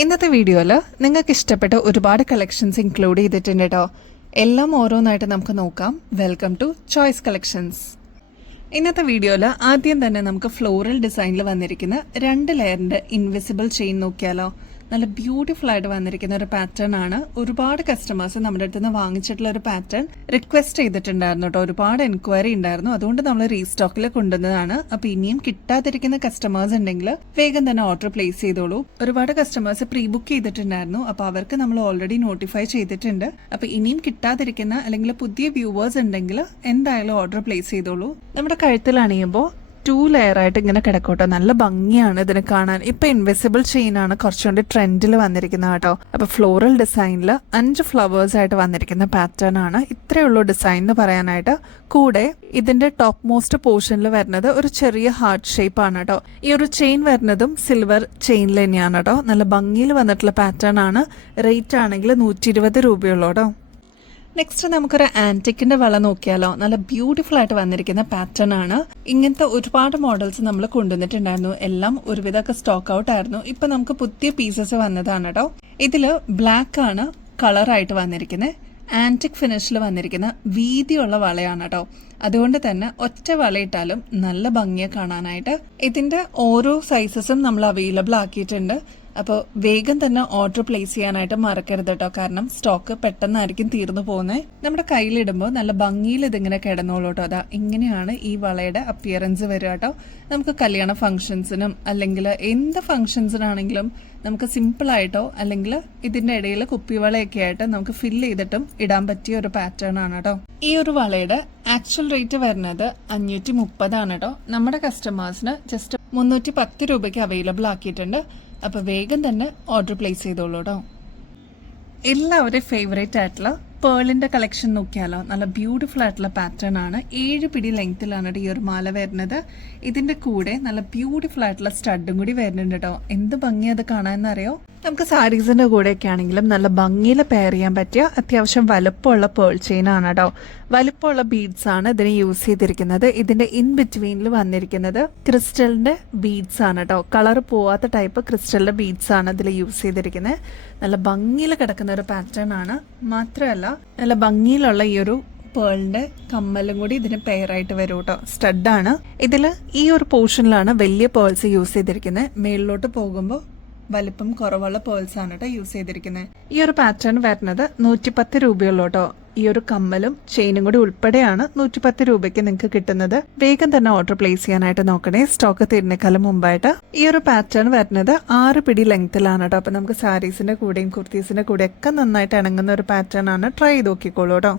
ഇന്നത്തെ വീഡിയോയിൽ നിങ്ങൾക്ക് ഇഷ്ടപ്പെട്ട ഒരുപാട് കളക്ഷൻസ് ഇൻക്ലൂഡ് ചെയ്തിട്ടുണ്ട് കേട്ടോ. എല്ലാം ഓരോന്നായിട്ട് നമുക്ക് നോക്കാം. Welcome to Choice Collections. ഇന്നത്തെ വീഡിയോയിൽ ആദ്യം തന്നെ നമുക്ക് ഫ്ലോറൽ ഡിസൈനിൽ വന്നിരിക്കുന്ന 2 ലെയറിന്റെ ഇൻവിസിബിൾ ചെയിൻ നോക്കിയാലോ. നല്ല ബ്യൂട്ടിഫുൾ ആയിട്ട് വന്നിരിക്കുന്ന ഒരു പാറ്റേൺ ആണ്. ഒരുപാട് കസ്റ്റമേഴ്സ് നമ്മുടെ അടുത്ത് നിന്ന് വാങ്ങിച്ചിട്ടുള്ള ഒരു പാറ്റേൺ റിക്വസ്റ്റ് ചെയ്തിട്ടുണ്ടായിരുന്നു കേട്ടോ. ഒരുപാട് എൻക്വയറി ഉണ്ടായിരുന്നു, അതുകൊണ്ട് നമ്മൾ റീസ്റ്റോക്കിൽ കൊണ്ടുവന്നതാണ്. അപ്പൊ ഇനിയും കിട്ടാതിരിക്കുന്ന കസ്റ്റമേഴ്സ് ഉണ്ടെങ്കിൽ വേഗം തന്നെ ഓർഡർ പ്ലേസ് ചെയ്തോളൂ. ഒരുപാട് കസ്റ്റമേഴ്സ് പ്രീ ബുക്ക് ചെയ്തിട്ടുണ്ടായിരുന്നു, അപ്പൊ അവർക്ക് നമ്മൾ ഓൾറെഡി നോട്ടിഫൈ ചെയ്തിട്ടുണ്ട്. അപ്പൊ ഇനിയും കിട്ടാതിരിക്കുന്ന അല്ലെങ്കിൽ പുതിയ വ്യൂവേഴ്സ് ഉണ്ടെങ്കിൽ എന്തായാലും ഓർഡർ പ്ലേസ് ചെയ്തോളൂ. നമ്മുടെ കഴുത്തിൽ അണിയുമ്പോൾ 2 ലെയർ ആയിട്ട് ഇങ്ങനെ കിടക്കോട്ടോ. നല്ല ഭംഗിയാണ് ഇതിന് കാണാൻ. ഇപ്പൊ ഇൻവിസിബിൾ ചെയിൻ ആണ് കുറച്ചുകൂടി ട്രെൻഡിൽ വന്നിരിക്കുന്നത് കേട്ടോ. അപ്പൊ ഫ്ലോറൽ ഡിസൈനിൽ 5 ഫ്ലവേഴ്സ് ആയിട്ട് വന്നിരിക്കുന്ന പാറ്റേൺ ആണ്. ഇത്രയുള്ളൂ ഡിസൈൻ എന്ന് പറയാനായിട്ട്. കൂടെ ഇതിന്റെ ടോപ്പ് മോസ്റ്റ് പോർഷനിൽ വരുന്നത് ഒരു ചെറിയ ഹാർട്ട് ഷേപ്പ് ആണ് കേട്ടോ. ഈ ഒരു ചെയിൻ വരുന്നതും സിൽവർ ചെയിനിൽ തന്നെയാണ് കേട്ടോ. നല്ല ഭംഗിയിൽ വന്നിട്ടുള്ള പാറ്റേൺ ആണ്. റേറ്റ് ആണെങ്കിൽ 120 രൂപയുള്ളൂ കേട്ടോ. നെക്സ്റ്റ് നമുക്കൊരു ആന്റിക്കിന്റെ വള നോക്കിയാലോ. നല്ല ബ്യൂട്ടിഫുൾ ആയിട്ട് വന്നിരിക്കുന്ന പാറ്റേൺ ആണ്. ഇങ്ങനത്തെ ഒരുപാട് മോഡൽസ് നമ്മൾ കൊണ്ടുവന്നിട്ടുണ്ടായിരുന്നു. എല്ലാം ഒരുവിധമൊക്കെ സ്റ്റോക്ക് ഔട്ട് ആയിരുന്നു. ഇപ്പൊ നമുക്ക് പുതിയ പീസസ് വന്നതാണ് കേട്ടോ. ഇതില് ബ്ലാക്ക് ആണ് കളറായിട്ട് വന്നിരിക്കുന്നത്. ആന്റിക് ഫിനിഷിൽ വന്നിരിക്കുന്ന വീതിയുള്ള വളയാണ് കേട്ടോ. അതുകൊണ്ട് തന്നെ ഒറ്റ വളയിട്ടാലും നല്ല ഭംഗിയെ കാണാനായിട്ട്. ഇതിന്റെ ഓരോ സൈസസും നമ്മൾ അവൈലബിൾ ആക്കിയിട്ടുണ്ട്. അപ്പോൾ വേഗം തന്നെ ഓർഡർ പ്ലേസ് ചെയ്യാനായിട്ട് മറക്കരുത് കേട്ടോ. കാരണം സ്റ്റോക്ക് പെട്ടെന്നായിരിക്കും തീർന്നു പോകുന്നത്. നമ്മുടെ കയ്യിലിടുമ്പോൾ നല്ല ഭംഗിയിൽ ഇതിങ്ങനെ കിടന്നോളൂ കേട്ടോ. അതാ ഇങ്ങനെയാണ് ഈ വളയുടെ അപ്പിയറൻസ് വരിക കേട്ടോ. നമുക്ക് കല്യാണ ഫംഗ്ഷൻസിനും അല്ലെങ്കിൽ എന്ത് ഫംഗ്ഷൻസിനാണെങ്കിലും നമുക്ക് സിമ്പിളായിട്ടോ അല്ലെങ്കിൽ ഇതിന്റെ ഇടയിൽ കുപ്പിവളയൊക്കെ ആയിട്ട് നമുക്ക് ഫില്ല് ചെയ്തിട്ടും ഇടാൻ പറ്റിയ ഒരു പാറ്റേൺ ആണ് കേട്ടോ. ഈ ഒരു വളയുടെ ആക്ച്വൽ റേറ്റ് വരുന്നത് 530 ആണ് കേട്ടോ. നമ്മുടെ കസ്റ്റമേഴ്സിന് ജസ്റ്റ് 310 രൂപയ്ക്ക് അവൈലബിൾ ആക്കിയിട്ടുണ്ട്. അപ്പൊ വേഗം തന്നെ ഓർഡർ പ്ലേസ് ചെയ്തോളൂ കേട്ടോ. എല്ലാവരും ഫേവറേറ്റ് ആയിട്ടുള്ള പേളിന്റെ കളക്ഷൻ നോക്കിയാലോ. നല്ല ബ്യൂട്ടിഫുൾ ആയിട്ടുള്ള പാറ്റേൺ ആണ്. 7 പിടി ലെങ്ത്തിലാണ് ഈ ഒരു മാല വരുന്നത്. ഇതിന്റെ കൂടെ നല്ല ബ്യൂട്ടിഫുൾ ആയിട്ടുള്ള സ്റ്റഡും കൂടി വരുന്നുണ്ട് കേട്ടോ. എന്ത് ഭംഗി അത് കാണാന്നറിയോ. നമുക്ക് സാരീസിന്റെ കൂടെയൊക്കെ ആണെങ്കിലും നല്ല ഭംഗിയിൽ പെയർ ചെയ്യാൻ പറ്റിയ അത്യാവശ്യം വലുപ്പമുള്ള പേൾ ചെയിൻ ആണ് കേട്ടോ. വലുപ്പമുള്ള ബീഡ്സ് ആണ് ഇതിന് യൂസ് ചെയ്തിരിക്കുന്നത്. ഇതിന്റെ ഇൻ ബിറ്റ്വീനിൽ വന്നിരിക്കുന്നത് ക്രിസ്റ്റലിന്റെ ബീഡ്സ് ആണ് കേട്ടോ. കളർ പോവാത്ത ടൈപ്പ് ക്രിസ്റ്റലിന്റെ ബീഡ്സ് ആണ് ഇതിൽ യൂസ് ചെയ്തിരിക്കുന്നത്. നല്ല ഭംഗിയിൽ കിടക്കുന്ന ഒരു പാറ്റേൺ ആണ്. മാത്രമല്ല നല്ല ഭംഗിയിലുള്ള ഈ ഒരു പേളിന്റെ കമ്മലും കൂടി ഇതിന് പെയറായിട്ട് വരും കേട്ടോ. സ്റ്റഡാണ്. ഇതില് ഈ ഒരു പോർഷനിലാണ് വലിയ പേൾസ് യൂസ് ചെയ്തിരിക്കുന്നത്. മേളിലോട്ട് പോകുമ്പോൾ വലിപ്പം കുറവുള്ള പേൾസ് ആണ് കേട്ടോ യൂസ് ചെയ്തിരിക്കുന്നത്. ഈ ഒരു പാറ്റേൺ വരുന്നത് 110 രൂപയുള്ളൂ കേട്ടോ. ഈ ഒരു കമ്മലും ചെയിനും കൂടി ഉൾപ്പെടെയാണ് 110 രൂപയ്ക്ക് നിങ്ങൾക്ക് കിട്ടുന്നത്. വേഗം തന്നെ ഓർഡർ പ്ലേസ് ചെയ്യാനായിട്ട് നോക്കണേ, സ്റ്റോക്ക് തീരുന്നേക്കാളും മുമ്പായിട്ട്. ഈ ഒരു പാറ്റേൺ വരുന്നത് 6 പിടി ലെങ്ത്തിലാണ് കേട്ടോ. അപ്പൊ നമുക്ക് സാരീസിന്റെ കൂടെയും കുർത്തീസിന്റെ കൂടെ ഒക്കെ നന്നായിട്ട് ഇണങ്ങുന്ന ഒരു പാറ്റേൺ ആണ്. ട്രൈ ചെയ്ത് നോക്കിക്കോളൂ കേട്ടോ.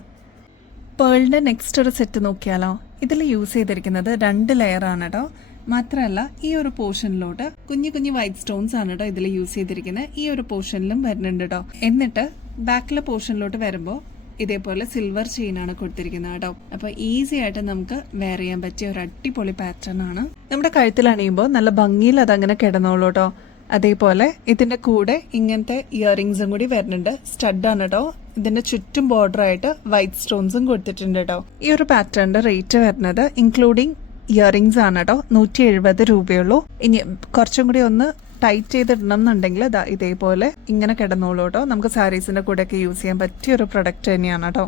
പേളിന്റെ നെക്സ്റ്റ് ഒരു സെറ്റ് നോക്കിയാലോ. ഇതിൽ യൂസ് ചെയ്തിരിക്കുന്നത് 2 ലെയർ ആണ് കേട്ടോ. മാത്രമല്ല ഈ ഒരു പോർഷനിലോട്ട് കുഞ്ഞു കുഞ്ഞു വൈറ്റ് സ്റ്റോൺസ് ആണ് കേട്ടോ ഇതിൽ യൂസ് ചെയ്തിരിക്കുന്നത്. ഈ ഒരു പോർഷനിലും വരുന്നുണ്ട് കേട്ടോ. എന്നിട്ട് ബാക്കിലെ പോർഷനിലോട്ട് വരുമ്പോൾ ഇതേപോലെ സിൽവർ ചെയിൻ ആണ് കൊടുത്തിരിക്കുന്നത് കേട്ടോ. അപ്പൊ ഈസി ആയിട്ട് നമുക്ക് വെയർ ചെയ്യാൻ പറ്റിയ ഒരു അടിപൊളി പാറ്റേൺ ആണ്. നമ്മുടെ കഴുത്തിൽ അണിയുമ്പോൾ നല്ല ഭംഗിയിൽ അതങ്ങനെ കിടന്നോളൂ കേട്ടോ. അതേപോലെ ഇതിന്റെ കൂടെ ഇങ്ങനത്തെ ഇയറിംഗ്സും കൂടി വരുന്നുണ്ട്. സ്റ്റഡ് ആണ് കേട്ടോ. ഇതിന്റെ ചുറ്റും ബോർഡർ ആയിട്ട് വൈറ്റ് സ്റ്റോൺസും കൊടുത്തിട്ടുണ്ട് കേട്ടോ. ഈ ഒരു പാറ്റേണിന്റെ റേറ്റ് വരുന്നത് ഇൻക്ലൂഡിങ് ഇയറിംഗ്സ് ആണ് കേട്ടോ 170 രൂപയുള്ളൂ. ഇനി കുറച്ചും കൂടി ഒന്ന് ടൈറ്റ് ചെയ്തിടണം എന്നുണ്ടെങ്കിൽ ഇതേപോലെ ഇങ്ങനെ കിടന്നോളൂ കേട്ടോ. നമുക്ക് സാരീസിന്റെ കൂടെ ഒക്കെ യൂസ് ചെയ്യാൻ പറ്റിയ ഒരു പ്രൊഡക്റ്റ് തന്നെയാണ് കേട്ടോ.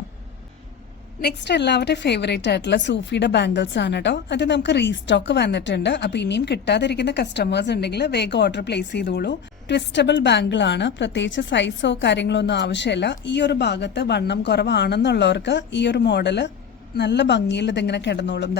നെക്സ്റ്റ് എല്ലാവരുടെയും ഫേവറേറ്റ് ആയിട്ടുള്ള സൂഫിയുടെ ബാംഗിൾസ് ആണ് കേട്ടോ. അത് നമുക്ക് റീസ്റ്റോക്ക് വന്നിട്ടുണ്ട്. അപ്പൊ ഇനിയും കിട്ടാതിരിക്കുന്ന കസ്റ്റമേഴ്സ് ഉണ്ടെങ്കിൽ വേഗം ഓർഡർ പ്ലേസ് ചെയ്തോളൂ. ട്വിസ്റ്റബിൾ ബാംഗിൾ ആണ്. പ്രത്യേകിച്ച് സൈസോ കാര്യങ്ങളോ ഒന്നും ആവശ്യമില്ല. ഈ ഒരു ഭാഗത്ത് വണ്ണം കുറവാണെന്നുള്ളവർക്ക് ഈ ഒരു മോഡല് നല്ല ഭംഗിയിൽ ഇതിങ്ങനെ കിടന്നോളും.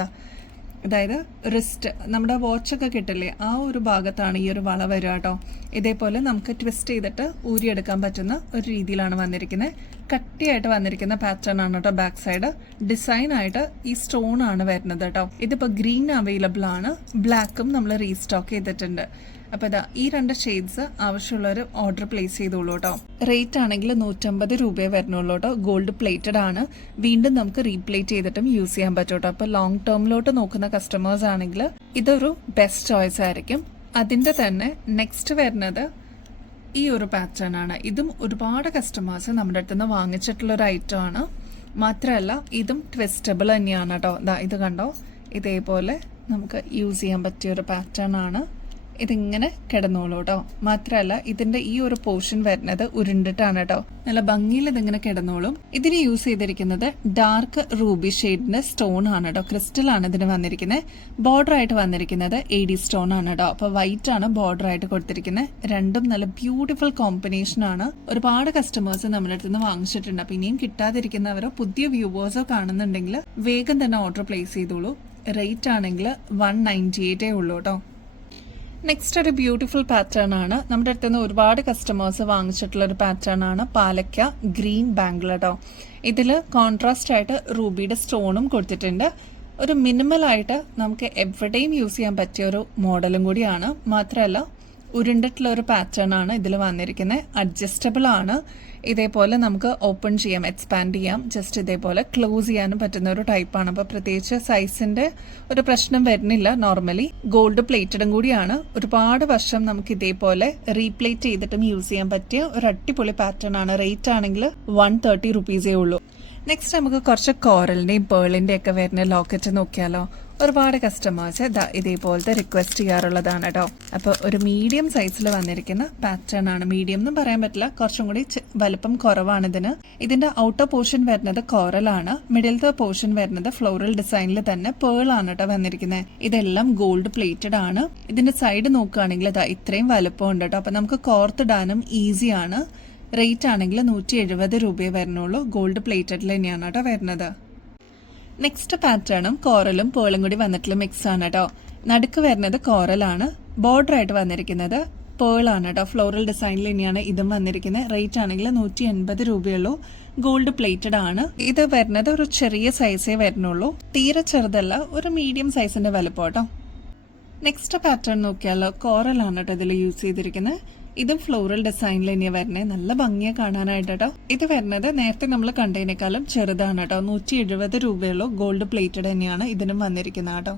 അതായത് റിസ്റ്റ് നമ്മുടെ വാച്ചൊക്കെ കിട്ടില്ലേ, ആ ഒരു ഭാഗത്താണ് ഈ ഒരു വള വരിക കേട്ടോ. ഇതേപോലെ നമുക്ക് ട്വിസ്റ്റ് ചെയ്തിട്ട് ഊരിയെടുക്കാൻ പറ്റുന്ന ഒരു രീതിയിലാണ് വന്നിരിക്കുന്നത്. കട്ടിയായിട്ട് വന്നിരിക്കുന്ന പാറ്റേൺ ആണ് കേട്ടോ. ബാക്ക് സൈഡ് ഡിസൈൻ ആയിട്ട് ഈ സ്റ്റോൺ ആണ് വരുന്നത് കേട്ടോ. ഇതിപ്പോ ഗ്രീൻ അവൈലബിൾ ആണ്, ബ്ലാക്കും നമ്മൾ റീസ്റ്റോക്ക് ചെയ്തിട്ടുണ്ട്. അപ്പൊ ഇതാ ഈ 2 ഷെയ്ഡ്സ് ആവശ്യമുള്ളവർ ഓർഡർ പ്ലേസ് ചെയ്തോളൂ കേട്ടോ. റേറ്റ് ആണെങ്കിൽ 150 രൂപയെ വരുന്നുള്ളൂ കേട്ടോ. ഗോൾഡ് പ്ലേറ്റഡ് ആണ്. വീണ്ടും നമുക്ക് റീപ്ലേറ്റ് ചെയ്തിട്ടും യൂസ് ചെയ്യാൻ പറ്റും കേട്ടോ. അപ്പൊ ലോങ് ടേമിലോട്ട് നോക്കുന്ന കസ്റ്റമേഴ്സ് ആണെങ്കിൽ ഇതൊരു ബെസ്റ്റ് ചോയ്സ് ആയിരിക്കും. അതിന്റെ തന്നെ നെക്സ്റ്റ് വരുന്നത് ഈ ഒരു പാറ്റേൺ ആണ്. ഇതും ഒരുപാട് കസ്റ്റമേഴ്സ് നമ്മുടെ അടുത്ത് നിന്ന് വാങ്ങിച്ചിട്ടുള്ള ഒരു ഐറ്റം ആണ്. മാത്രമല്ല ഇതും ട്വിസ്റ്റബിൾ തന്നെയാണ് കേട്ടോ. ഇത് കണ്ടോ, ഇതേപോലെ നമുക്ക് യൂസ് ചെയ്യാൻ പറ്റിയ ഒരു പാറ്റേൺ ആണ്. ഇതിങ്ങനെ കിടന്നോളൂ കേട്ടോ. മാത്രമല്ല ഇതിന്റെ ഈ ഒരു പോർഷൻ വരുന്നത് ഉരുണ്ടിട്ടാണ് കേട്ടോ. നല്ല ഭംഗിയിൽ ഇതിങ്ങനെ കിടന്നോളും. ഇതിന് യൂസ് ചെയ്തിരിക്കുന്നത് ഡാർക്ക് റൂബി ഷെയ്ഡിന്റെ സ്റ്റോൺ ആണ് കേട്ടോ. ക്രിസ്റ്റൽ ആണ് ഇതിന് വന്നിരിക്കുന്നത്. ബോർഡർ ആയിട്ട് വന്നിരിക്കുന്നത് AD സ്റ്റോൺ ആണ് കേട്ടോ. അപ്പൊ വൈറ്റ് ആണ് ബോർഡർ ആയിട്ട് കൊടുത്തിരിക്കുന്നത്. രണ്ടും നല്ല ബ്യൂട്ടിഫുൾ കോമ്പിനേഷൻ ആണ്. ഒരുപാട് കസ്റ്റമേഴ്സ് നമ്മുടെ അടുത്ത് നിന്ന് വാങ്ങിച്ചിട്ടുണ്ട്. അപ്പൊ ഇനിയും കിട്ടാതിരിക്കുന്നവരോ പുതിയ വ്യൂവേഴ്സോ കാണുന്നുണ്ടെങ്കിൽ വേഗം തന്നെ ഓർഡർ പ്ലേസ് ചെയ്തോളൂ. റേറ്റ് ആണെങ്കിൽ 198 ഉള്ളൂ കേട്ടോ. നെക്സ്റ്റ് ഒരു ബ്യൂട്ടിഫുൾ പാറ്റേൺ ആണ്. നമ്മുടെ അടുത്ത് നിന്ന് ഒരുപാട് കസ്റ്റമേഴ്സ് വാങ്ങിച്ചിട്ടുള്ള ഒരു പാറ്റേൺ ആണ് പാലക്ക ഗ്രീൻ ബാംഗിൾ കേട്ടോ. ഇതിൽ കോൺട്രാസ്റ്റ് ആയിട്ട് റൂബിയുടെ സ്റ്റോണും കൊടുത്തിട്ടുണ്ട്. ഒരു മിനിമൽ ആയിട്ട് നമുക്ക് എവിടെയും യൂസ് ചെയ്യാൻ പറ്റിയ ഒരു മോഡലും കൂടിയാണ്. മാത്രമല്ല ഉരുണ്ടിട്ടുള്ള ഒരു പാറ്റേൺ ആണ് ഇതിൽ വന്നിരിക്കുന്നത്. അഡ്ജസ്റ്റബിൾ ആണ്. ഇതേപോലെ നമുക്ക് ഓപ്പൺ ചെയ്യാം, എക്സ്പാൻഡ് ചെയ്യാം, ജസ്റ്റ് ഇതേപോലെ ക്ലോസ് ചെയ്യാനും പറ്റുന്ന ഒരു ടൈപ്പാണ്. അപ്പോൾ പ്രത്യേകിച്ച് സൈസിന്റെ ഒരു പ്രശ്നം വരുന്നില്ല. നോർമലി ഗോൾഡ് പ്ലേറ്റഡും കൂടിയാണ്. ഒരുപാട് വർഷം നമുക്ക് ഇതേപോലെ റീപ്ലേറ്റ് ചെയ്തിട്ടും യൂസ് ചെയ്യാൻ പറ്റിയ ഒരു അടിപൊളി പാറ്റേൺ ആണ്. റേറ്റ് ആണെങ്കിൽ 130 റുപ്പീസേ ഉള്ളൂ. നെക്സ്റ്റ് നമുക്ക് കുറച്ച് കോറലിന്റെയും പേളിന്റെയും ഒക്കെ വരുന്ന ലോക്കറ്റ് നോക്കിയാലോ. ഒരുപാട് കസ്റ്റമേഴ്സ് ഇതേപോലത്തെ റിക്വസ്റ്റ് ചെയ്യാറുള്ളതാണ് കേട്ടോ. അപ്പോൾ ഒരു മീഡിയം സൈസിൽ വന്നിരിക്കുന്ന പാറ്റേൺ ആണ്. മീഡിയം എന്നും പറയാൻ പറ്റില്ല, കുറച്ചും കൂടി വലുപ്പം കുറവാണ് ഇതിന്. ഇതിന്റെ ഔട്ടർ പോർഷൻ വരുന്നത് കോറലാണ്. മിഡിലത്തെ പോർഷൻ വരുന്നത് ഫ്ലോറൽ ഡിസൈനിൽ തന്നെ പേൾ ആണ് കേട്ടോ വന്നിരിക്കുന്നത്. ഇതെല്ലാം ഗോൾഡ് പ്ലേറ്റഡ് ആണ്. ഇതിന്റെ സൈഡ് നോക്കുകയാണെങ്കിൽ ഇത്രയും വലുപ്പം ഉണ്ട് കേട്ടോ. അപ്പൊ നമുക്ക് കോർത്തിടാനും ഈസിയാണ്. റേറ്റ് ആണെങ്കിൽ 170 രൂപയെ വരുന്നുള്ളൂ. ഗോൾഡ് പ്ലേറ്റഡിൽ തന്നെയാണ് കേട്ടോ വരുന്നത്. നെക്സ്റ്റ് പാറ്റേണും കോറലും പേളും കൂടി വന്നിട്ടുള്ള മിക്സ് ആണ് കേട്ടോ. നടുക്ക് വരുന്നത് കോറലാണ്. ബോർഡർ ആയിട്ട് വന്നിരിക്കുന്നത് പേളാണ് കേട്ടോ. ഫ്ലോറൽ ഡിസൈനിൽ തന്നെയാണ് ഇതും വന്നിരിക്കുന്നത്. റേറ്റ് ആണെങ്കിൽ 180 രൂപയുള്ളൂ. ഗോൾഡ് പ്ലേറ്റഡ് ആണ്. ഇത് വരുന്നത് ഒരു ചെറിയ സൈസേ വരുന്നുള്ളൂ. തീരെ ചെറുതല്ല, ഒരു മീഡിയം സൈസിന്റെ വലുപ്പം കേട്ടോ. നെക്സ്റ്റ് പാറ്റേൺ നോക്കിയാലോ. കോറലാണ് കേട്ടോ ഇതിൽ യൂസ് ചെയ്തിരിക്കുന്നത്. ഇതും ഫ്ലോറൽ ഡിസൈനിൽ തന്നെയാണ് വരുന്നത്. നല്ല ഭംഗിയെ കാണാനായിട്ട് കേട്ടോ. ഇത് വരുന്നത് നേരത്തെ നമ്മൾ കണ്ടതിനേക്കാളും ചെറുതാണ് കേട്ടോ. 170 രൂപയുള്ളൂ. ഗോൾഡ് പ്ലേറ്റഡ് തന്നെയാണ് ഇതിനും വന്നിരിക്കുന്നത് കേട്ടോ.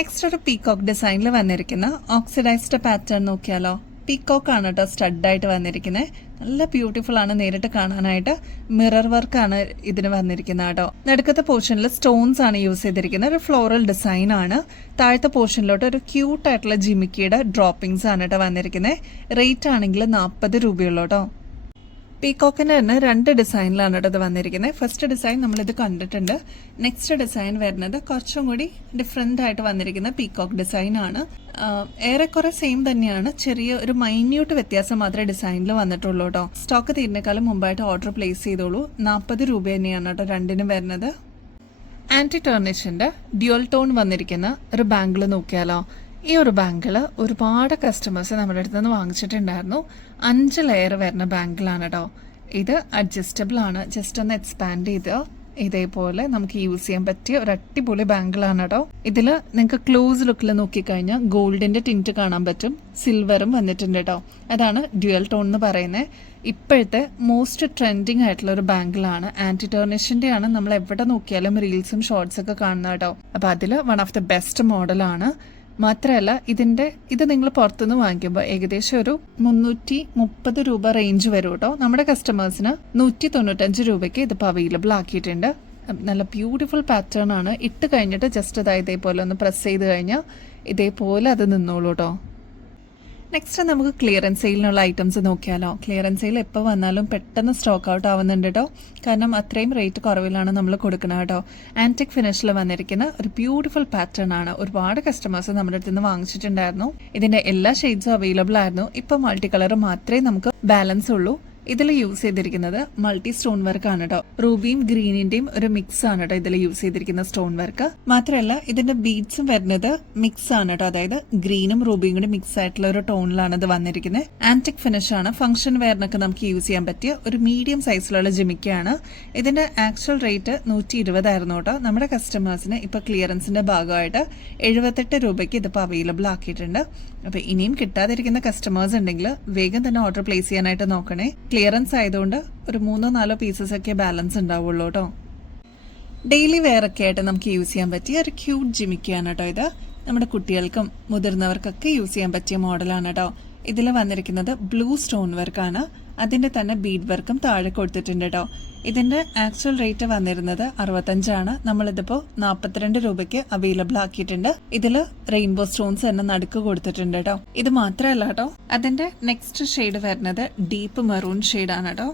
നെക്സ്റ്റ് ഒരു പീകോക്ക് ഡിസൈനിൽ വന്നിരിക്കുന്ന ഓക്സിഡൈസ്ഡ് പാറ്റേൺ നോക്കിയാലോ. പീകോക്ക് ആണ് കേട്ടോ സ്റ്റഡായിട്ട് വന്നിരിക്കുന്നത്. നല്ല ബ്യൂട്ടിഫുൾ ആണ് നേരിട്ട് കാണാനായിട്ട്. മിറർ വർക്ക് ആണ് ഇതിന് വന്നിരിക്കുന്നത് കേട്ടോ. നടുക്കത്തെ പോർഷനിൽ സ്റ്റോൺസ് ആണ് യൂസ് ചെയ്തിരിക്കുന്നത്. ഒരു ഫ്ലോറൽ ഡിസൈൻ ആണ്. താഴത്തെ പോർഷനിലോട്ട് ഒരു ക്യൂട്ട് ആയിട്ടുള്ള ജിമിക്കിയുടെ ഡ്രോപ്പിംഗ്സ് ആണ് കേട്ടോ വന്നിരിക്കുന്നത്. റേറ്റ് ആണെങ്കിൽ 40 രൂപയുള്ളൂ കേട്ടോ. പീകോക്കിന് തന്നെ 2 ഡിസൈനിലാണ് കേട്ടോ ഇത് വന്നിരിക്കുന്നത്. ഫസ്റ്റ് ഡിസൈൻ നമ്മളിത് കണ്ടിട്ടുണ്ട്. നെക്സ്റ്റ് ഡിസൈൻ വരുന്നത് കുറച്ചും കൂടി ഡിഫറെന്റ് ആയിട്ട് വന്നിരിക്കുന്ന പീകോക്ക് ഡിസൈൻ ആണ്. ഏറെക്കുറെ സെയിം തന്നെയാണ്. ചെറിയ ഒരു മൈന്യൂട്ട് വ്യത്യാസം മാത്രമേ ഡിസൈനിൽ വന്നിട്ടുള്ളൂ കേട്ടോ. സ്റ്റോക്ക് തീരുന്നേക്കാളും മുമ്പായിട്ട് ഓർഡർ പ്ലേസ് ചെയ്തോളൂ. 40 രൂപ തന്നെയാണ് കേട്ടോ രണ്ടിനും വരുന്നത്. ആന്റി ടേർണിഷിന്റെ ഡ്യുവൽ ടോൺ വന്നിരിക്കുന്ന ഒരു ബാംഗിൾ നോക്കിയാലോ. ഈ ഒരു ബാംഗിൾ ഒരുപാട് കസ്റ്റമേഴ്സ് നമ്മുടെ അടുത്ത് നിന്ന് വാങ്ങിച്ചിട്ടുണ്ടായിരുന്നു. 5 ലെയർ വരുന്ന ബാംഗിളാണ് കേട്ടോ. ഇത് അഡ്ജസ്റ്റബിൾ ആണ്. ജസ്റ്റ് ഒന്ന് എക്സ്പാൻഡ് ചെയ്ത് ഇതേപോലെ നമുക്ക് യൂസ് ചെയ്യാൻ പറ്റിയ ഒരു അടിപൊളി ബാംഗിളാണ് കേട്ടോ. ഇതിൽ നിങ്ങൾക്ക് ക്ലോസ് ലുക്കിൽ നോക്കിക്കഴിഞ്ഞാൽ ഗോൾഡിന്റെ ടിന്റ് കാണാൻ പറ്റും. സിൽവറും വന്നിട്ടുണ്ട് കേട്ടോ. അതാണ് ഡ്യുവൽ ടോൺ എന്ന് പറയുന്നത്. ഇപ്പോഴത്തെ മോസ്റ്റ് ട്രെൻഡിങ് ആയിട്ടുള്ള ഒരു ബാംഗിളാണ്. ആന്റി ടേർണിഷിന്റെ ആണ്. നമ്മൾ എവിടെ നോക്കിയാലും റീൽസും ഷോർട്സ് ഒക്കെ കാണുന്ന കേട്ടോ. അപ്പൊ അതിൽ വൺ ഓഫ് ദ ബെസ്റ്റ് മോഡലാണ്. മാത്രമല്ല ഇത് നിങ്ങൾ പുറത്തുനിന്ന് വാങ്ങിക്കുമ്പോൾ ഏകദേശം ഒരു 330 രൂപ റേഞ്ച് വരും കേട്ടോ. നമ്മുടെ കസ്റ്റമേഴ്സിന് 195 രൂപയ്ക്ക് ഇതിപ്പോൾ അവൈലബിൾ ആക്കിയിട്ടുണ്ട്. നല്ല ബ്യൂട്ടിഫുൾ പാറ്റേൺ ആണ്. ഇട്ട് കഴിഞ്ഞിട്ട് ജസ്റ്റ് ഇതേപോലെ ഒന്ന് പ്രസ് ചെയ്ത് കഴിഞ്ഞാൽ ഇതേപോലെ അത് നിന്നോളൂ കേട്ടോ. നെക്സ്റ്റ് നമുക്ക് ക്ലിയറൻസ് സെയിലിനുള്ള ഐറ്റംസ് നോക്കിയാലോ. ക്ലിയറൻസ് സെയിൽ എപ്പോൾ വന്നാലും പെട്ടെന്ന് സ്റ്റോക്ക് ഔട്ട് ആവുന്നുണ്ട് കേട്ടോ. കാരണം അത്രയും റേറ്റ് കുറവിലാണ് നമ്മൾ കൊടുക്കുന്നത് കേട്ടോ. ആന്റിക് ഫിനിഷിൽ വന്നിരിക്കുന്ന ഒരു ബ്യൂട്ടിഫുൾ പാറ്റേൺ ആണ്. ഒരുപാട് കസ്റ്റമേഴ്സ് നമ്മുടെ അടുത്ത് നിന്ന് വാങ്ങിച്ചിട്ടുണ്ടായിരുന്നു. ഇതിന്റെ എല്ലാ ഷെയ്ഡ്സും അവൈലബിൾ ആയിരുന്നു. ഇപ്പൊ മൾട്ടി കളർ മാത്രമേ നമുക്ക് ബാലൻസ് ഉള്ളൂ. ഇതിൽ യൂസ് ചെയ്തിരിക്കുന്നത് മൾട്ടി സ്റ്റോൺ വർക്ക് ആണ് കേട്ടോ. റൂബിയും ഗ്രീനിന്റെയും ഒരു മിക്സ് ആണ് കേട്ടോ ഇതിൽ യൂസ് ചെയ്തിരിക്കുന്ന സ്റ്റോൺ വർക്ക്. മാത്രമല്ല ഇതിന്റെ ബീഡ്സും വരുന്നത് മിക്സ് ആണ് കേട്ടോ. അതായത് ഗ്രീനും റൂബിയും കൂടി മിക്സ് ആയിട്ടുള്ള ഒരു ടോണിലാണ് ഇത് വന്നിരിക്കുന്നത്. ആന്റിക് ഫിനിഷ് ആണ്. ഫംഗ്ഷൻ വെയറിനൊക്കെ നമുക്ക് യൂസ് ചെയ്യാൻ പറ്റിയ ഒരു മീഡിയം സൈസിലുള്ള ജിമിക്കാണ്. ഇതിന്റെ ആക്ച്വൽ റേറ്റ് 120 ആയിരുന്നു കേട്ടോ. നമ്മുടെ കസ്റ്റമേഴ്സിന് ഇപ്പൊ ക്ലിയറൻസിന്റെ ഭാഗമായിട്ട് 78 രൂപയ്ക്ക് ഇതിപ്പോൾ അവൈലബിൾ ആക്കിയിട്ടുണ്ട്. അപ്പൊ ഇനിയും കിട്ടാതിരിക്കുന്ന കസ്റ്റമേഴ്സ് ഉണ്ടെങ്കിൽ വേഗം തന്നെ ഓർഡർ പ്ലേസ് ചെയ്യാനായിട്ട് നോക്കണേ. ക്ലിയറൻസ് ആയതുകൊണ്ട് ഒരു 3-4 പീസസ് ഒക്കെ ബാലൻസ് ഉണ്ടാവുള്ളൂ കേട്ടോ. ഡെയിലി വെയർ ഒക്കെ ആയിട്ട് നമുക്ക് യൂസ് ചെയ്യാൻ പറ്റിയ ഒരു ക്യൂട്ട് ജിമിക്കാണ് കേട്ടോ ഇത്. നമ്മുടെ കുട്ടികൾക്കും മുതിർന്നവർക്കൊക്കെ യൂസ് ചെയ്യാൻ പറ്റിയ മോഡലാണ് കേട്ടോ. ഇതിൽ വന്നിരിക്കുന്നത് ബ്ലൂ സ്റ്റോൺ വർക്കാണ്. അതിൻ്റെ തന്നെ ബീഡ് വർക്കും താഴെ കൊടുത്തിട്ടുണ്ട് കേട്ടോ. ഇതിൻ്റെ ആക്ച്വൽ റേറ്റ് വന്നിരുന്നത് 65 നമ്മളിതിപ്പോൾ 42 രൂപയ്ക്ക് അവൈലബിൾ ആക്കിയിട്ടുണ്ട്. ഇതിൽ റെയിൻബോ സ്റ്റോൺസ് തന്നെ നടുക്ക് കൊടുത്തിട്ടുണ്ട് കേട്ടോ. ഇത് മാത്രമല്ല കേട്ടോ, അതിൻ്റെ നെക്സ്റ്റ് ഷെയ്ഡ് വരുന്നത് ഡീപ്പ് മെറൂൺ ഷെയ്ഡാണ് കേട്ടോ.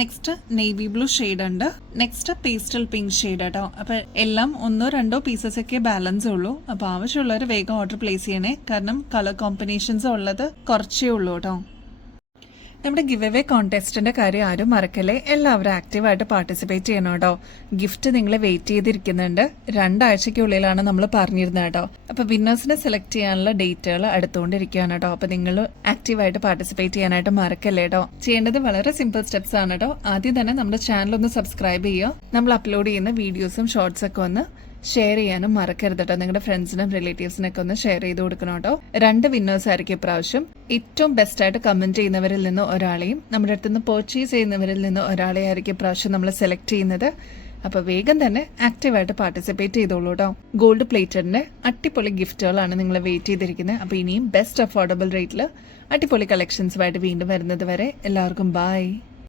നെക്സ്റ്റ് നേവി ബ്ലൂ ഷെയ്ഡ് ഉണ്ട്. നെക്സ്റ്റ് പേസ്റ്റൽ പിങ്ക് ഷെയ്ഡ് കേട്ടോ. അപ്പൊ എല്ലാം 1-2 പീസസ് ഒക്കെ ബാലൻസ് ഉള്ളൂ. അപ്പൊ ആവശ്യമുള്ളവർ വേഗം ഓർഡർ പ്ലേസ് ചെയ്യണേ, കാരണം കളർ കോമ്പിനേഷൻസ് ഉള്ളത് കുറച്ചേ ഉള്ളൂ കേട്ടോ. നമ്മുടെ ഗിവ് അവേ കോൺടെസ്റ്റിന്റെ കാര്യം ആരും മറക്കല്ലേ, എല്ലാവരും ആക്റ്റീവായിട്ട് പാർട്ടിസിപ്പേറ്റ് ചെയ്യണം കേട്ടോ. ഗിഫ്റ്റ് നിങ്ങളെ വെയിറ്റ് ചെയ്തിരിക്കുന്നുണ്ട്. 2 ആഴ്ചയ്ക്കുള്ളിലാണ് നമ്മൾ പറഞ്ഞിരുന്നത് കേട്ടോ. അപ്പൊ വിന്നേഴ്സിനെ സെലക്ട് ചെയ്യാനുള്ള ഡേറ്റുകൾ അടുത്തുകൊണ്ടിരിക്കുകയാണ് കേട്ടോ. അപ്പൊ നിങ്ങൾ ആക്റ്റീവായിട്ട് പാർട്ടിസിപ്പേറ്റ് ചെയ്യാനായിട്ട് മറക്കല്ലേ കേട്ടോ. ചെയ്യേണ്ടത് വളരെ സിമ്പിൾ സ്റ്റെപ്സ് ആണ് കേട്ടോ. ആദ്യം തന്നെ നമ്മുടെ ചാനൽ ഒന്ന് സബ്സ്ക്രൈബ് ചെയ്യുക. നമ്മൾ അപ്ലോഡ് ചെയ്യുന്ന വീഡിയോസും ഷോർട്സ് ഒക്കെ ഒന്ന് ഷെയർ ചെയ്യാനും മറക്കരുത് കേട്ടോ. നിങ്ങളുടെ ഫ്രണ്ട്സിനും റിലേറ്റീവ്സിനൊക്കെ ഒന്ന് ഷെയർ ചെയ്ത് കൊടുക്കണം കേട്ടോ. 2 വിന്നേഴ്സ് ആയിരിക്കും ഇപ്രാവശ്യം. ഏറ്റവും ബെസ്റ്റ് ആയിട്ട് കമന്റ് ചെയ്യുന്നവരിൽ നിന്ന് ഒരാളെയും നമ്മുടെ അടുത്ത് നിന്ന് പർച്ചേസ് ചെയ്യുന്നവരിൽ നിന്ന് ഒരാളെ ആയിരിക്കും ഇപ്രാവശ്യം നമ്മൾ സെലക്ട് ചെയ്യുന്നത്. അപ്പൊ വേഗം തന്നെ ആക്റ്റീവായിട്ട് പാർട്ടിസിപ്പേറ്റ് ചെയ്തോളൂ കേട്ടോ. ഗോൾഡ് പ്ലേറ്റഡിന്റെ അടിപൊളി ഗിഫ്റ്റുകളാണ് നിങ്ങളെ വെയിറ്റ് ചെയ്തിരിക്കുന്നത്. അപ്പൊ ഇനിയും ബെസ്റ്റ് അഫോർഡബിൾ റേറ്റിൽ അടിപൊളി കളക്ഷൻസുമായിട്ട് വീണ്ടും വരുന്നത് വരെ എല്ലാവർക്കും ബൈ.